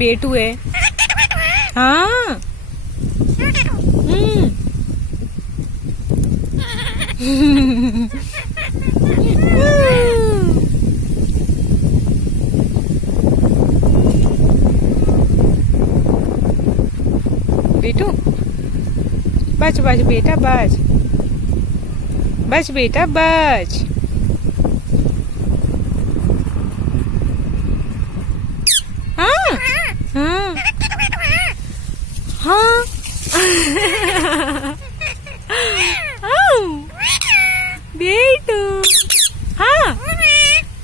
बेटू है। हाँ। बेटू बच बच बेटा बच बच बेटा बच। हाँ हाँ हाँ बेटू। हाँ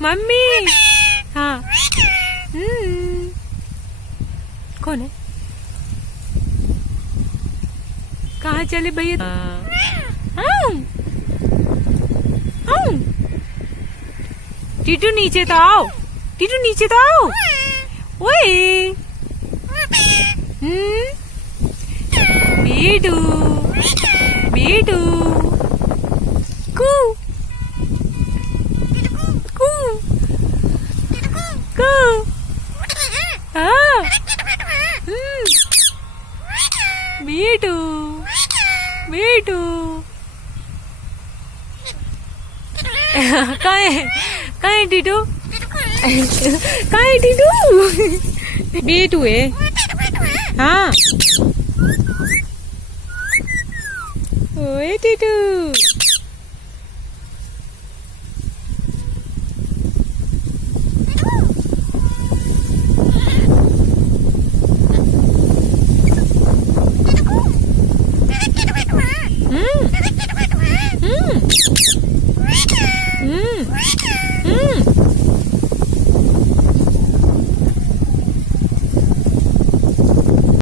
मम्मी। हाँ कौन है? कहाँ चले भैया? टीटू नीचे तो आओ, टीटू नीचे तो आओ। ओए बेटू बेटू कू कू कू। हाँ बेटू बेटू कहाँ है टीटू? कहाँ है टीटू? बेटू है। हाँ ओए टीटू।